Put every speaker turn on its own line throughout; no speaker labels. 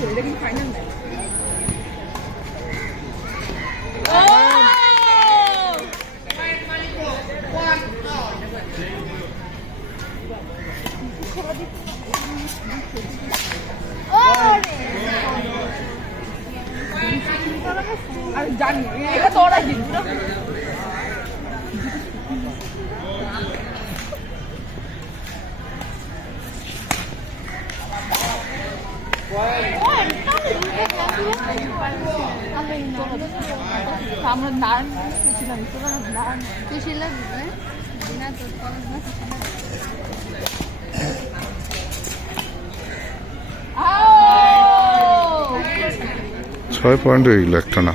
조이대기 가는데. 아니 잔이 얘가 돌아지 물어 Why? আমরা নান খেয়েছিলাম তোরা নান আও
ছয় পয়েন্ট হয়ে গেল একটা না।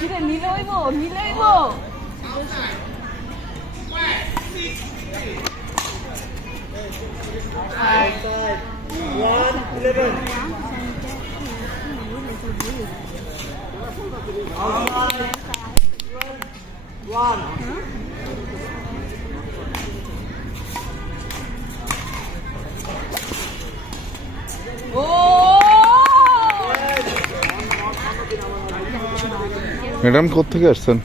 Mire, mire, oigo, mire, oigo. Outside. One, eleven. Outside. One. One.
Madam কোথেকে আসছেন?